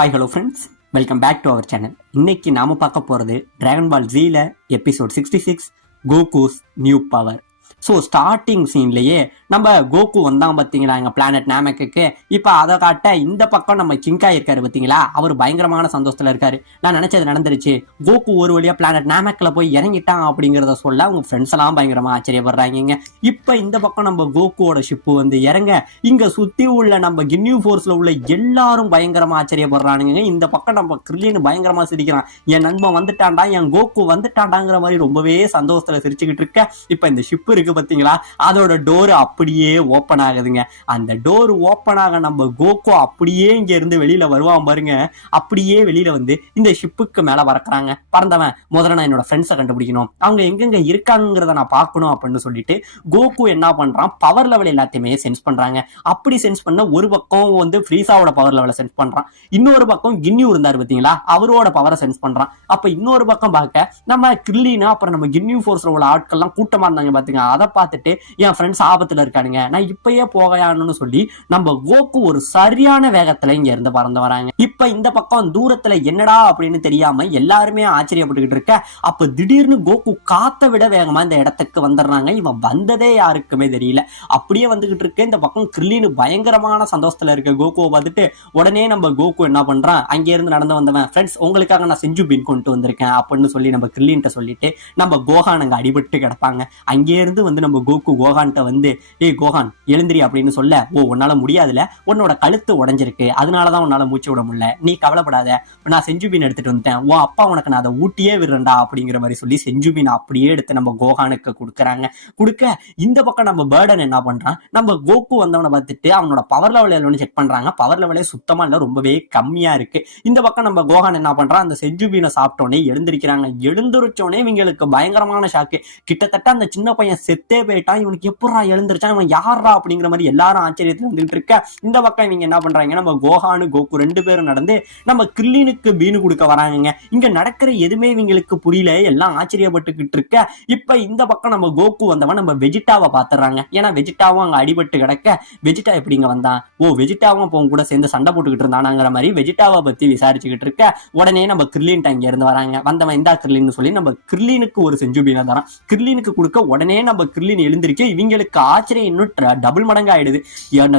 Hi hello friends, welcome back to our channel. இன்னைக்கு நாம பார்க்க போறது டிராகன் பால் ஜீல episode 66 Goku's new power. So starting சீன்லயே நம்ம கோகு வந்தாங்க பார்த்தீங்களா எங்க பிளானட் நாமெக்கு. இப்போ அதை காட்ட இந்த பக்கம் நம்ம கிங்காய் இருக்காரு பார்த்தீங்களா, அவர் பயங்கரமான சந்தோஷத்துல இருக்காரு. நான் நினைச்சது நடந்துருச்சு, கோகு ஒரு வழியா பிளானட் நாமெக்ல போய் இறங்கிட்டான் அப்படிங்கிறத சொல்ல அவங்க ஃப்ரெண்ட்ஸ் எல்லாம் பயங்கரமா ஆச்சரியப்படுறாங்க. இப்போ இந்த பக்கம் நம்ம கோகுவோட ஷிப்பு வந்து இறங்க இங்க சுத்தி உள்ள நம்ம கின்யூ ஃபோர்ஸ்ல உள்ள எல்லாரும் பயங்கரமா ஆச்சரியப்படுறானுங்க. இந்த பக்கம் நம்ம கிரில்லின்னு பயங்கரமா சிரிக்கிறான், என் நண்பன் வந்துட்டான்டா, என் கோகு வந்துட்டாண்டாங்கிற மாதிரி ரொம்பவே சந்தோஷத்துல சிரிச்சுக்கிட்டு இருக்க. இப்ப இந்த ஷிப் இருக்கு பாத்தீங்களா, அதோட டோர் அப்படியே ஓபன் ஆகுதுங்க. அந்த டோர் ஓபன் ஆக நம்ம கோகு அப்படியே இங்க இருந்து வெளியில வருவான் பாருங்க. அப்படியே வெளியில வந்து இந்த ஷிப்புக்கு மேல பறக்குறாங்க. பறந்தவன் முதல்ல நான் என்னோட ஃப்ரெண்ட்ஸை கண்டுபிடிக்கணும், அவங்க எங்கெங்க இருக்காங்கிறத நான் பார்க்கணும் அப்படின்னு சொல்லிட்டு கோகு என்ன பண்றான், பவர் லெவல் எல்லாத்தையுமே சென்ஸ் பண்றாங்க. அப்படி சென்ஸ் பண்ண ஒரு பக்கம் வந்து ஃப்ரீசாவோட பவர் லெவலை சென்ஸ் பண்றான், இன்னொரு பக்கம் கின்யூ இருந்தாரு பாத்தீங்களா, அவரோட பவரை சென்ஸ் பண்றான். அப்ப இன்னொரு பக்கம் பார்க்க நம்ம கிரில்லின் அப்புறம் நம்ம கின்யூ ஃபோர்ஸ்ல உள்ள ஆட்கள்லாம் கூட்டமா இருந்தாங்க பாத்தீங்க. அதை பார்த்துட்டு என் ஃப்ரெண்ட்ஸ் ஆபத்துல இருக்கானுங்க, நான் இப்பயே போகையான்னு சொல்லி நம்ம கோகு ஒரு சரியான வேகத்துல இங்க இருந்து பறந்து வராங்க. இப்ப இந்த பக்கம் தூரத்துல என்னடா அப்படின்னு தெரியாம எல்லாருமே ஆச்சரியப்பட்டுக்கிட்டு இருக்க. அப்ப திடீர்னு கோகு காத்த விட வேகமா இந்த இடத்துக்கு வந்துடுறாங்க. இவன் வந்ததே யாருக்குமே தெரியல. அப்படியே வந்துகிட்டு இருக்க இந்த பக்கம் கிரில்லின் பயங்கரமான சந்தோஷத்துல இருக்க கோகுவை பார்த்துட்டு உடனே நம்ம கோகு என்ன பண்றான், அங்கே இருந்து நடந்து வந்தவன், ஃப்ரெண்ட்ஸ் உங்களுக்காக நான் செஞ்சு பின் கொண்டு வந்திருக்கேன் அப்படின்னு சொல்லி நம்ம கிரில்லின்ட்ட சொல்லிட்டு நம்ம கோகான் அங்க அடிபட்டு கிடப்பாங்க. அங்கே இருந்து வந்து நம்ம கோகு கோகான்ட்ட வந்து, ஏய் கோகான் எழுந்திரி அப்படின்னு சொல்ல, ஓ உன்னால முடியாதுல, உன்னோட கழுத்து உடைஞ்சிருக்கு, அதனாலதான் உன்னால மூச்சு விட முடியல, நீ கவலைப்படாத, நான் செஞ்சுபீன் எடுத்துட்டு வந்துட்டேன், ஓ அப்பா உனக்கு நான் அதை ஊட்டியே விடுறேன்டா அப்படிங்கிற மாதிரி சொல்லி செஞ்சுபீன் அப்படியே எடுத்து நம்ம கோகானுக்கு கொடுக்குறாங்க. கொடுக்க இந்த பக்கம் நம்ம பேர்டன் என்ன பண்றான், நம்ம கோகு வந்தவனை பார்த்துட்டு அவனோட பவர் லெவல் எவ்வளோன்னு செக் பண்றாங்க. பவர் லெவலே சுத்தமா இல்ல, ரொம்பவே கம்மியா இருக்கு. இந்த பக்கம் நம்ம கோகான் என்ன பண்றான், அந்த செஞ்சுபீனை சாப்பிட்டோன்னே எழுந்திருக்கிறாங்க. எழுந்திருச்சோடனே இவங்களுக்கு பயங்கரமான ஷாக்கு. கிட்டத்தட்ட அந்த சின்ன பையன் செத்தே போயிட்டான், இவனுக்கு எப்படா எழுந்திருச்சான், இவன் யாரா அப்படிங்கிற மாதிரி எல்லாரும் ஆச்சரியத்துல வந்துட்டு இருக்க. இந்த பக்கம் இவங்க என்ன பண்றாங்க, நம்ம கோகானு கோகு ரெண்டு பேரும் நடந்து நம்ம கிரில்லினுக்கு பீனு கொடுக்க வராங்க. இங்க நடக்கிற எதுவுமே இவங்களுக்கு புரியல, எல்லாம் ஆச்சரியப்பட்டுக்கிட்டு இருக்க. இப்ப இந்த பக்கம் நம்ம கோகு வந்தவன் நம்ம வெஜிட்டாவை பாத்துறாங்க. ஏன்னா வெஜிட்டாவும் அங்க அடிபட்டு கிடக்க, வெஜிட்டா எப்படி இங்க வந்தான், ஓ வெஜிட்டாவும் இப்போ கூட சேர்ந்து சண்டை போட்டுக்கிட்டு இருந்தானாங்கிற மாதிரி வெஜிட்டாவை பத்தி விசாரிச்சுக்கிட்டு இருக்க. உடனே நம்ம கிரில்லின் அங்க இருந்து வராங்க. வந்தவன் இந்தா கிரில்லின்னு சொல்லி நம்ம கிரில்லினுக்கு ஒரு செஞ்சு பீனை தரான். கிரில்லினுக்கு கொடுக்க உடனே நம்ம கிரில்லின் எழுந்திருக்க. இவங்களுக்கு ஆச்சரியம் இன்னும் டபுள் மடங்கு ஆயிடுது.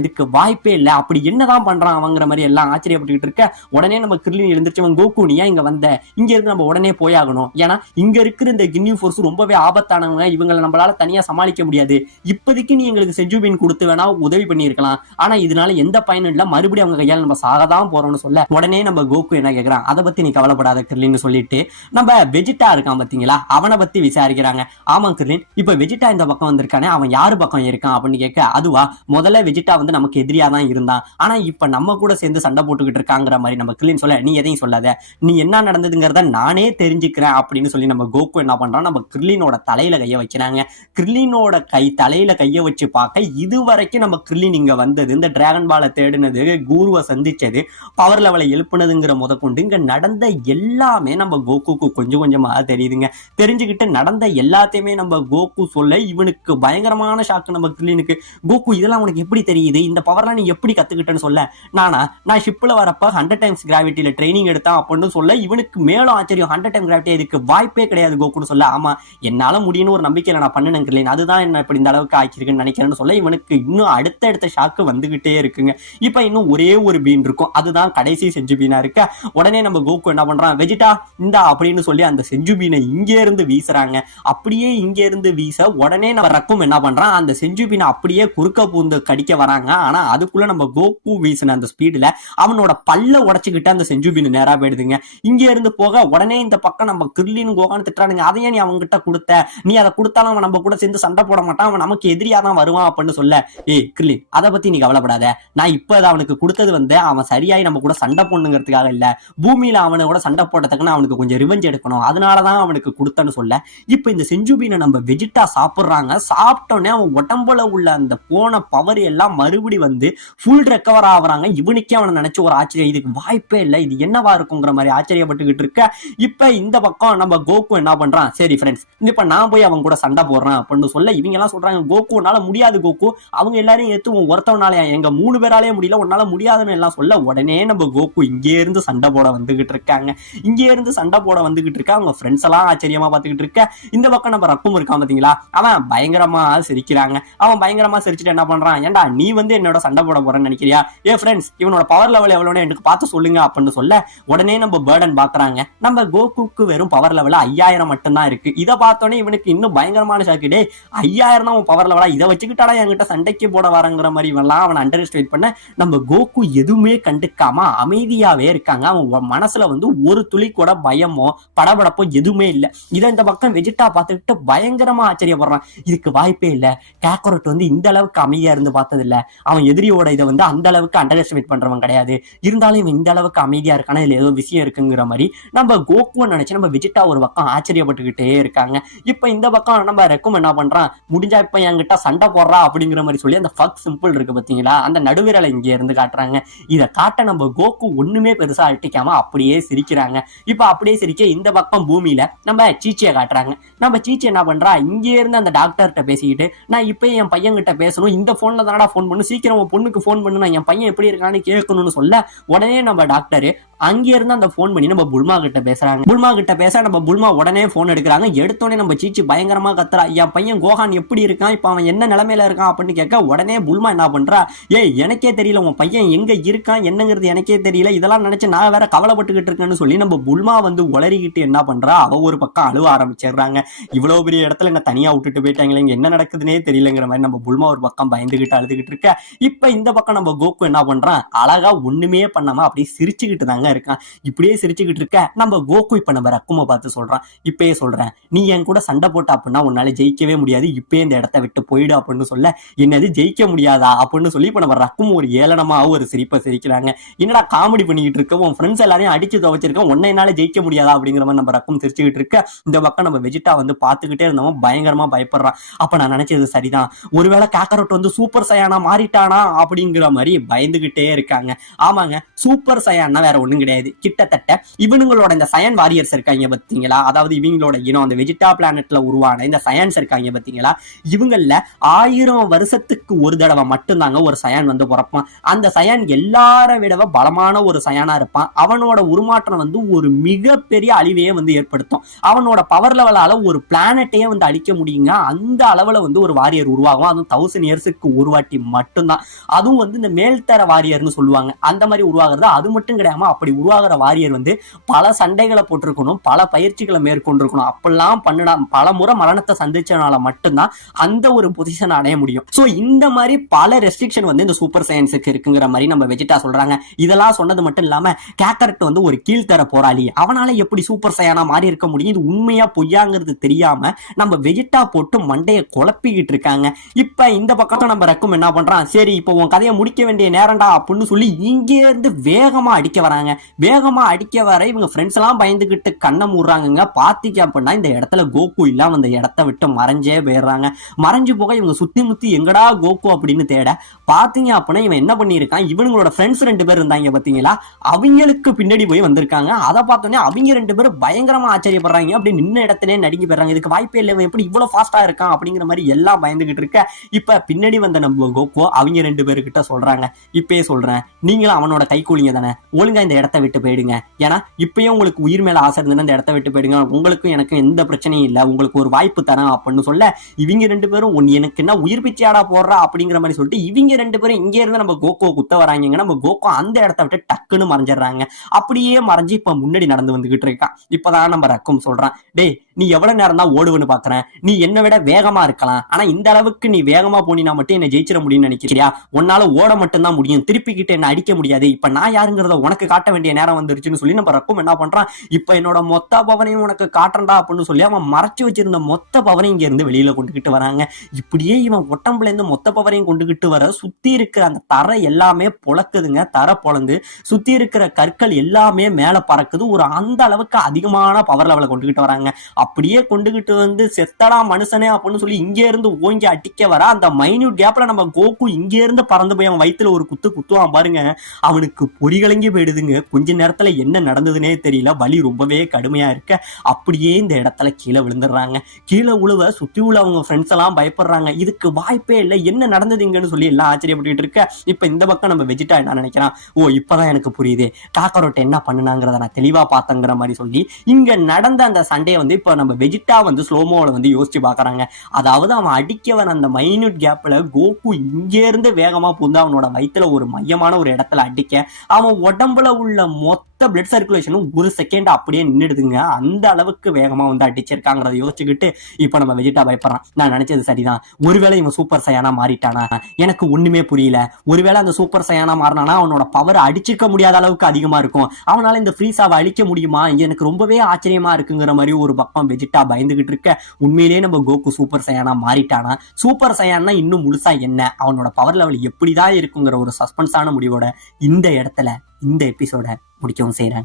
இதுக்கு வாய்ப்பே இல்லை, அப்படி என்னதான் பண்றான் அவங்கிற மாதிரி எல்லாம் ஆச்சரியப்பட்டுக்கிட்டு இருக்க. உடனே நம்ம கிரில்லின் எழுந்திருச்சவன், கோகு நீ இங்க வந்த, இங்க இருந்து நம்ம உடனே போயாகணும், ஏன்னா இங்க இருக்கிற இந்த கின்யூ ஃபோர்ஸ் ரொம்பவே ஆபத்தானவங்க, இவங்களை நம்மளால தனியா சமாளிக்க முடியாது, இப்போதைக்கு நீ எங்களுக்கு செஞ்சுபீன் கொடுத்து வேணா உதவி பண்ணிருக்கலாம், ஆனா இதனால எந்த பயனும் இல்ல, மறுபடியும் அவங்க கையால் நம்ம சாகதான் போறோம்னு சொல்ல உடனே நம்ம கோகு என்ன கேட்கிறான், அதை பத்தி நீ கவலைப்படாத கிரில்லின்னு சொல்லிட்டு நம்ம வெஜிட்டா இருக்கான் பாத்தீங்களா, அவனை பத்தி விசாரிக்கிறாங்க. ஆமா கிரில்லின், இப்ப வெஜிட்டா இந்த பக்கம் வந்திருக்கானே, அவன் யாரு பக்கம் இருக்கான் அப்படின்னு கேட்க, அதுவா முதல்ல வெஜிட்டா வந்து நமக்கு எதிரியா தான் இருந்தான், ஆனா இப்ப நம்ம கூட சேர்ந்து சண்டை போட்டுக்கிட்டு இருக்காங்கிற மாதிரி நம்ம கிரில்லின் சொல்ல, நீ எதையும் சொல்லாத, நீ என்ன நடந்ததுங்கிறத நானே தெரிஞ்சுக்கிறேன் அப்படின்னு சொல்லி நம்ம கோகு என்ன பண்றான், நம்ம கிரில்லினோட தலையில கைய வைக்கிறாங்க. கிரில்லினோட தலையில கைய வச்சு பார்க்க இதுவரைக்கும் நம்ம கிரில்லின் இங்க வந்தது, இந்த டிராகன் பாலை தேடினது, குருவை சந்திச்சது, பவர் லெவலை எழுப்புனதுங்கிற முதற்கொண்டு இங்க நடந்த எல்லாமே நம்ம கோகுக்கு கொஞ்சம் கொஞ்சமா தெரியுதுங்க. தெரிஞ்சுக்கிட்டு நடந்த எல்லாத்தையுமே நம்ம கோகு சொல்ல இவனுக்கு பயங்கரமான ஷாக்கு. நம்ம கிரில்லினுக்கு, கோகு இதெல்லாம் உனக்கு எப்படி தெரியுது, இந்த பவர்லாம் நீ எப்படி கத்துக்கிட்டேன்னு சொல்ல, நான் ஷிப்ல வரப்ப 100 டைம்ஸ் கிராவிட்டியில ட்ரைனிங் எடுத்தான் அப்படின்னு சொல்ல இவனுக்கு மேலும் ஆச்சரியம், 100 டைம் கிராவிட்டி இதுக்கு வாய்ப்பே கிடையாது கோகுன்னு சொல்ல, ஆமா என்னால முடியும்னு ஒரு நம்பிக்கையில நான் பண்ணினேன் கிரில்லின், அதுதான் என்ன இப்படி இந்த அளவுக்கு ஆக்கிருக்குன்னு நினைக்கிறேன்னு சொல்ல இவனுக்கு இன்னும் அடுத்த ஷாக்கு வந்துகிட்டே இருக்குங்க. இப்ப இன்னும் ஒரே ஒரு பீன் இருக்கும், அதுதான் கடைசி செஞ்சு பீனா இருக்க. உடனே நம்ம கோகு என்ன பண்றான், வெஜிட்டா இந்தா அப்படின்னு சொல்லி அந்த செஞ்சு பீனை இங்கே இருந்து வீசுறாங்க. அப்படியே இங்க இருந்து வீச உடனே நம்ம ரக்கும் என்ன பண்றான், அந்த செஞ்சு பீனை அப்படியே குறுக்க பூந்து கடிக்க வராங்க. ஆனா அதுக்குள்ள நம்ம கோகு வீசின அந்த ஸ்பீடுல அவனோட பல்ல உடைச்சுக்கிட்டு அந்த செஞ்சு பீன் நேரா போயிடுதுங்க. இங்க இருந்து போக உடனே இந்த பக்கம் நம்ம கிரில்லின் கோகான் திட்டுறானுங்க, அதையே நீ அவங்க கிட்ட கொடுத்த, நீ அதை கொடுத்தாலும் அவன் நம்ம கூட சேர்ந்து சண்டை போட மாட்டான், அவன் நமக்கு எதிரியா தான் வருவான் அப்படின்னு சொல்ல, ஏய் கிரில்லின் அதை பத்தி நீ கவலைப்படாத, நான் இப்ப அவனுக்கு கொடுத்தது வந்து அவன் சரியாய் நம்ம கூட சண்டை போடணுங்கிறதுக்காக இல்ல, பூமியில அவனை கூட சண்டை போட்டதுக்குன்னு அவனுக்கு கொஞ்சம் ரிவெஞ்ச் எடுக்கணும், அதனாலதான் அவனுக்கு கொடுத்தன்னு சொல்ல, இப்ப இந்த செஞ்சுபீனை நம்ம வெஜிட்டா சாப்பிடுறாங்க. சாப்பிட்டோன்னே அவன் உடம்பு உடம்புல உள்ள அந்த போன பவர் எல்லாம் மறுபடி வந்து ஃபுல் ரெக்கவர் ஆகுறாங்க. இவனுக்கே அவனை நினைச்சு ஒரு ஆச்சரியம், இதுக்கு வாய்ப்பே இல்லை, இது என்னவா இருக்குங்கிற மாதிரி ஆச்சரியப்பட்டுக்கிட்டு இருக்க. இப்ப இந்த பக்கம் நம்ம கோகு என்ன பண்றான், சரி ஃப்ரெண்ட்ஸ் இப்ப நான் போய் அவங்க கூட சண்டை போடுறேன் அப்படின்னு சொல்ல இவங்க எல்லாம் சொல்றாங்க, கோகுனால முடியாது கோகு, அவங்க எல்லாரையும் ஏத்து ஒருத்தவனால எங்க 3 பேராலே முடியல, உன்னால முடியாதுன்னு எல்லாம் சொல்ல உடனே நம்ம கோகு இங்கே இருந்து சண்டை போட வந்துகிட்டு இருக்காங்க. இங்கே இருந்து சண்டை போட வந்துகிட்டு இருக்கா. அவங்க ஃப்ரெண்ட்ஸ் எல்லாம் ஆச்சரியமா பாத்துக்கிட்டு இருக்க. இந்த பக்கம் நம்ம ரக்கும் இருக்கான் பாத்தீங்களா, அவன் பயங்கரமா சிரிக்கிறாங்க. அவன் பயங்கரமா சிரிச்சுட்டு என்ன பண்றான், ஏன்டா நீ வந்து என்னோட சண்டை போட போறேன்னு நினைக்கிறியா, ஏ ஃப்ரெண்ட்ஸ் இவனோட பவர் லெவல் எவ்வளவு எனக்கு பார்த்து சொல்லுங்க அப்படின்னு சொல்ல உடனே நம்ம பேர்டன் பாக்குறாங்க, நம்ம கோகுக்கு வெறும் பவர் லெவல் 5000 மட்டும்தான் இருக்கு. இதை பார்த்தோன்னே இவனுக்கு இன்னும் பயங்கரமான ஷாக்கு, டே 5000 தான் பவர் லெவலா, இதை வச்சுக்கிட்டாடா என்கிட்ட சண்டைக்கு போட வரங்கிற மாதிரி இவெல்லாம் அவன் அண்டர் எஸ்டிமேட் பண்ண நம்ம கோகு எதுவுமே கண்டுக்காம அமைதியாவே இருக்காங்க. அவன் மனசுல வந்து ஒரு துளி கூட பயமோ படபடப்போ எதுவுமே இல்லை. இதை இந்த பக்கம் வெஜிட்டா பார்த்துக்கிட்டு பயங்கரமா ஆச்சரியப்படுறான், இதுக்கு வாய்ப்பே இல்லை, காக்கரோட் வந்து இந்த அளவுக்கு அமைதியா இருந்து பார்த்தது இல்ல, அவன் எதிரியோட இதை வந்து அந்த அளவுக்கு அண்டர் எஸ்டிமேட் பண்றவன் கிடையாது, இருந்தாலும் இவன் இந்த அளவுக்கு அமைதியா இருக்கானா இதுல ஏதோ விஷயம் இருக்குங்கிற மாதிரி நம்ம கோகுவை நினைச்சு நம்ம வெஜிட்டா ஒரு பக்கம் ஆச்சரியப்பட்டுக்கிட்டே இருக்காங்க. இப்ப இந்த பக்கம் நம்ம ரெக்கும் என்ன பண்றான், முடிஞ்சா இப்ப என்கிட்ட சண்டை போடுறா அப்படிங்கிற மாதிரி சொல்லி அந்த ஃபக் சிம்பிள் இருக்கு பாத்தீங்களா, அந்த நடுவிரலை இங்க இருந்து காட்டுறாங்க. இதை காட்ட நம்ம கோகு ஒண்ணுமே பெருசா அட்டிக்காம அப்படியே சிரிக்கிறாங்க. இப்ப அப்படியே சிரிக்க இந்த பக்கம் பூமியில நம்ம சீச்சியை காட்டுறாங்க. நம்ம சீச்சி என்ன பண்றா, இங்க இருந்து அந்த டாக்டர்கிட்ட பேசிக்கிட்டு, நான் இப்ப என் பையன் கிட்ட பேசணும், இந்த போன்ல தானடா போன் பண்ணு, சீக்கிரம் உன் பொண்ணுக்கு போன் பண்ணு, நான் என் பையன் எப்படி இருக்கான்னு கேட்கணும்னு சொல்ல உடனே நம்ம டாக்டர் அங்கே இருந்து அந்த போன் பண்ணி நம்ம புல்மா கிட்ட பேசுறாங்க. புல்மா கிட்ட பேச நம்ம புல்மா உடனே போன் எடுக்கிறாங்க. எடுத்தோடனே நம்ம சீச்சி பயங்கரமா கத்துறா, என் பையன் கோஹான் எப்படி இருக்கான், இப்ப அவன் என்ன நிலைமையில இருக்கான் அப்படின்னு கேட்க உடனே புல்மா என்ன பண்றா, ஏய் எனக்கே தெரியல உன் பையன் எங்க இருக்கான் என்னங்கிறது எனக்கே தெரியல, இதெல்லாம் நினைச்சு நான் வேற கவலைப்பட்டுக்கிட்டு இருக்கேன்னு சொல்லி நம்ம புல்மா வந்து உளறிக்கிட்டு என்ன பண்றா, அவ ஒரு பக்கம் அழுவ ஆரம்பிச்சிடுறாங்க. இவ்வளவு பெரிய இடத்துல என்ன தனியா விட்டுட்டு போயிட்டாங்களே, இங்க என்ன நடக்குதுன்னே தெரியலங்கிற மாதிரி நம்ம புல்மா ஒரு பக்கம் பயந்துகிட்டு அழுதுகிட்டு இருக்க. இப்ப இந்த பக்கம் நம்ம கோகு என்ன பண்றான், அழகா ஒண்ணுமே பண்ணாம அப்படியே சிரிச்சுக்கிட்டு தாங்க இருக்கான். இப்படியே சிரிச்சுக்கிட்டு இருக்க நம்ம கோகு இப்ப நம்ம ரக்குமை பார்த்து சொல்றான், இப்பயே சொல்றேன் நீ என் கூட சண்டை போட்ட அப்படின்னா உன்னால ஜெயிக்கவே முடியாது, இப்பயே இந்த இடத்த விட்டு போயிடு அப்படின்னு சொல்ல, என்னது ஜெயிக்க முடியாதா அப்படின்னு சொல்லி இப்ப நம்ம ரக்கும் ஒரு ஏளனமா ஒரு சிரிப்பை சிரிக்கிறாங்க. என்னடா காமெடி பண்ணிக்கிட்டு இருக்க, உன் ஃப்ரெண்ட்ஸ் எல்லாரையும் அடிச்சு துவைச்சிருக்கேன், உன்னை என்னால ஜெயிக்க முடியாதா அப்படிங்கிற மாதிரி நம்ம ரக்கும் சிரிச்சுக்கிட்டு இருக்க. இந்த பக்கம் நம்ம வெஜிட்டா வந்து பாத்துக்கிட்டே இருந்தவன் பயங்கரமா பயப்படுறான். அப்ப நான் நினைச்சது சரிதான், ஒருவேளை காக்கரோட் வந்து சூப்பர் சயானா மாறிட்டானா அப்படிங்கிற மாதிரி பயந்துகிட்டே இருக்காங்க. ஆமாங்க, சூப்பர் சயான்னா வேற ஒண்ணும் கிடையாது, கிட்டத்தட்ட இவனுங்களோட இந்த சயன் வாரியர்ஸ் இருக்காங்க பாத்தீங்களா, அதாவது இவங்களோட இனம் அந்த வெஜிடா பிளானட்ல உருவான இந்த சயன்ஸ் இருக்காங்க பாத்தீங்களா, இவங்கள 1000 வருஷத்துக்கு ஒரு தடவை மட்டும்தாங்க ஒரு சயான் வந்து பிறப்பான். அந்த சயான் எல்லார விடவ பலமான ஒரு சயானா இருப்பான். அவனோட உருமாற்றம் வந்து ஒரு மிகப்பெரிய அழிவையே வந்து ஏற்படுத்தும். அவனோட பவர் லெவலால ஒரு பிளானட்டையே வந்து அழிக்க முடியுங்க. அந்த அளவுல வந்து ஒரு வாரியர் உருவாகும். அதுவும் 1000 இயர்ஸுக்கு ஒரு வாட்டி மட்டும்தான். அதுவும் வந்து இந்த மேல்தர வாரியர்னு சொல்லுவாங்க, அந்த மாதிரி உருவாகிறது. அது மட்டும் கிடையாம அப்படி உருவாகிற வாரியர் வந்து பல சண்டைகளை போட்டிருக்கணும், பல பயிற்சிகளை மேற்கொண்டிருக்கணும். அப்பெல்லாம் பண்ணினா பல முறை மரணத்தை சந்திச்சனால மட்டும்தான் அந்த ஒரு பொசிஷன் அடைய முடியும். சோ இந்த மாதிரி பல ரெஸ்ட்ரிக்ஷன் வந்து இந்த சூப்பர் சயின்ஸுக்கு இருக்குங்கிற மாதிரி நம்ம வெஜிட்டா சொல்றாங்க. இதெல்லாம் சொன்னது மட்டும் இல்லாம கேக்கரட் வந்து ஒரு கீழ்த்தர போராளி, அவனால எப்படி சூப்பர் சயானா மாறி இருக்க முடியும், இது உண்மையா பொய்யாங்கிறது தெரியாம நம்ம வெஜிட்டா போட்டு மண்டையை குழப்பிக்கிட்டு இருக்காங்க. இப்ப இந்த பக்கம் நம்ம ரக்கும் என்ன பண்றான், சரி இப்போ உன் கதையை முடிக்க வேண்டிய நேரம்டா அப்படின்னு சொல்லி இங்கே இருந்து வேகமா அடிக்க வராங்க. வேகமா அடிக்க வர இவங்க ஃப்ரெண்ட்ஸ் எல்லாம் பயந்துகிட்டு கண்ணை மூடுறாங்க. பாத்தீங்க அப்படின்னா இந்த இடத்துல கோகு இல்லாம அந்த இடத்த விட்டு மறைஞ்சே போயிடுறாங்க. மறைஞ்சு போக இவங்க சுத்தி முத்தி எங்கடா கோகு அப்படின்னு தேட பாத்தீங்க அப்படின்னா இவன் என்ன பண்ணிருக்கான், இவங்களோட ஃப்ரெண்ட்ஸ் 2 பேர் இருந்தாங்க பாத்தீங்களா, அவங்களுக்கு பின்னாடி போய் வந்திருக்காங்க. அதை பார்த்தோன்னே அவங்க 2 பேரும் பயங்கரமா ஆச்சரியப்படுறாங்க. அப்படி நின்ன இடத்துல நடுங்கி போயிடுறாங்க. இதுக்கு வாய்ப்பே இல்லை, எப்படி இவ்வளவு ஃபாஸ்டா இருக்கான் அப்படிங்கிற மாதிரி எல்லாம் பயந்துகிட்டு இருக்க. இப்ப பின்னாடி வந்த நம்ம கோகு அவங்க 2 பேருக்கிட்ட சொல்றாங்க, இப்பயே சொல்றேன் நீங்களும் அவனோட கைக்கூலிங்க தானே, ஒழுங்கா இந்த இடத்த விட்டு போயிடுங்க, ஏன்னா இப்பயும் உங்களுக்கு உயிர் மேல ஆசை இருந்ததுன்னா இந்த இடத்த விட்டு போயிடுங்க, உங்களுக்கும் எனக்கும் எந்த பிரச்சனையும் இல்லை, உங்களுக்கு ஒரு வாய்ப்பு தரேன் அப்படின்னு சொல்ல இவங்க 2 பேரும் எனக்கு என்ன உயிர் பிச்சையாடா போடுறா அப்படிங்கிற மாதிரி சொல்லிட்டு இவங்க 2 பேரும் இங்க இருந்து நம்ம கோகோ குத்த வராங்க. நம்ம கோகோ அந்த இடத்த விட்டு டக்குன்னு மறைஞ்சிடறாங்க. அப்படியே மறைஞ்சு இப்ப முன்னாடி நடந்து வந்துகிட்டு இருக்கான். இப்பதான் நம்ம ரக்கும் சொல்றான், டேய் நீ எவ்வளவு நேரம் தான் ஓடுவன்னு பாக்குறேன், நீ என்னை விட வேகமா இருக்கலாம், ஆனா இந்த அளவுக்கு நீ வேகமா போனா மட்டும் என்ன ஜெயிச்சிட முடியும்னு நினைக்கிறியா, உன்னால ஓட மட்டும் தான் முடியும், திருப்பிக்கிட்டு என்ன அடிக்க முடியாது, இப்ப நான் யாருங்கிறத உனக்கு காட்ட வேண்டிய நேரம் வந்துருச்சுன்னு சொல்லி நம்ம ரக்கும் என்ன பண்றான், இப்ப என்னோட மொத்த பவனையும் உனக்கு காட்டுறா அப்படின்னு சொல்லி அவன் மறைச்சு வச்சிருந்த மொத்த பவனையும் இங்க இருந்து வெளியில கொண்டுகிட்டு வராங்க. இப்படியே இவன் ஒட்டம்புல இருந்து மொத்த பவரையும் கொண்டுகிட்டு வர சுத்தி இருக்கிற அந்த தரை எல்லாமே பொழக்குதுங்க. தரை பொழந்து சுத்தி இருக்கிற கற்கள் எல்லாமே மேல பறக்குது. ஒரு அந்த அளவுக்கு அதிகமான பவர் லெவலை கொண்டுகிட்டு வராங்க. அப்படியே கொண்டுகிட்டு வந்து செத்தடா மனுஷனே அப்படின்னு சொல்லி இங்கே இருந்து ஓங்கி அடிக்க வர அந்த மைன்யூட் கேப்ல நம்ம கோகு இங்கே இருந்து பறந்து போய் அவன் வயித்துல ஒரு குத்துவான் பாருங்க. அவனுக்கு பொறிகலங்கி போயிடுதுங்க. கொஞ்ச நேரத்துல என்ன நடந்ததுன்னே தெரியல. வலி ரொம்பவே கடுமையா இருக்க அப்படியே இந்த இடத்துல கீழே விழுந்துடுறாங்க. கீழே உழுவ சுத்தி உள்ள அவங்க ஃப்ரெண்ட்ஸ் எல்லாம் பயப்படுறாங்க. இதுக்கு வாய்ப்பே இல்லை, என்ன நடந்ததுங்கன்னு சொல்லி எல்லாம் ஆச்சரியப்பட்டு இருக்க. இப்ப இந்த பக்கம் நம்ம வெஜிடா என்ன நினைக்கிறான், ஓ இப்பதான் எனக்கு புரியுது காக்கரோட்டை என்ன பண்ணுனாங்கிறத நான் தெளிவா பார்த்தங்கிற மாதிரி சொல்லி இங்க நடந்த அந்த சண்டையை வந்து இப்ப நம்ம வெஜிடா வந்து ஸ்லோமோல வந்து யோசிச்சு பாக்குறாங்க. அதாவது அவன் அடிக்கவன் அந்த மைன்யூட் கேப்ல கோகு இங்கே இருந்து வேகமா புந்து அவனோட வயிற்றுல ஒரு மையமான ஒரு இடத்துல அடிக்க அவன் உடம்புல உள்ள மொத்த பிளட் சர்க்குலேஷனும் ஒரு செகண்ட் அப்படியே நின்றுடுதுங்க. அந்த அளவுக்கு வேகமா வந்து அடிச்சிருக்காங்கிறத யோசிச்சுக்கிட்டு இப்ப நம்ம வெஜிடா பயப்படுறான். நான் நினைச்சது சரிதான், ஒருவேளை இவன் சூப்பர் சையானா மாறிட்டானா, எனக்கு ஒண்ணுமே புரியல. ஒருவேளை அந்த சூப்பர் சையானா மாறினானா அவனோட பவர் அடிச்சிருக்க முடியாத அளவுக்கு அதிகமா இருக்கும், அவனால இந்த ஃப்ரீஸாவை அழிக்க முடியுமா, எனக்கு ரொம்பவே ஆச்சரியமா இருக்குங்கிற மாதிரி ஒரு பக்கம் வெஜிடா பயந்துகிட்டு இருக்க. உண்மையிலேயே நம்ம கோகு சூப்பர் சையானா மாறிட்டானா, சூப்பர் சையானா இன்னும் முழுசா என்ன, அவனோட பவர் லெவல் எப்படிதான் இருக்குங்கிற ஒரு சஸ்பென்ஸான முடிவோட இந்த இடத்துல இந்த எபிசோட முடிக்கவும் செய்றேன்.